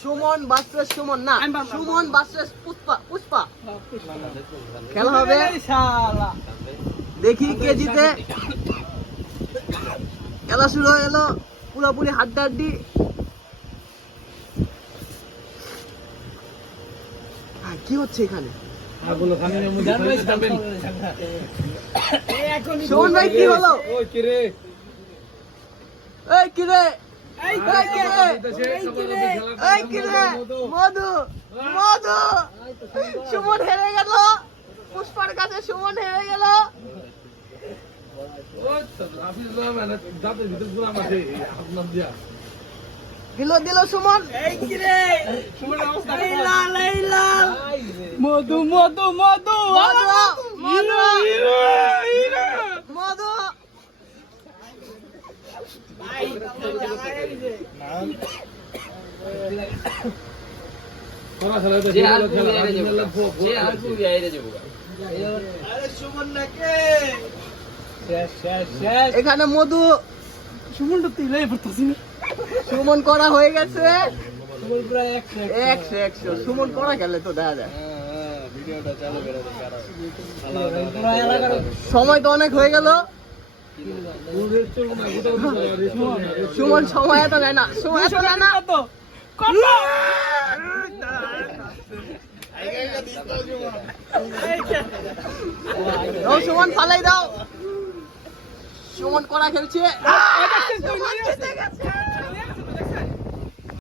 Suman versus Suman না, Suman versus Pushpa. Pushpa খেলা হবে, দেখি কে জিতে। খেলা শুরু হয়ে গেল, পুরোপুরি হাড্ডাহাড্ডি। কি হচ্ছে এখানে? সুমন ভাই কি হলো? মধু মধু সুমন হেরে গেল, পুষ্পার কাছে সুমন হেরে গেল। দিল সুমন। মধু মধু মধু মধু মধু এখানে মধু সুমনটা তুই পড়তেছি না। সুমন করা হয়ে গেছে 100। সুমন করা গেলে তো দেখা যায়। সময় তো অনেক হয়ে গেল। সুমন সময় এত নেয় না, সময় এত নেয় না। সুমন ফালাই দাও। সুমন করা খেলছে।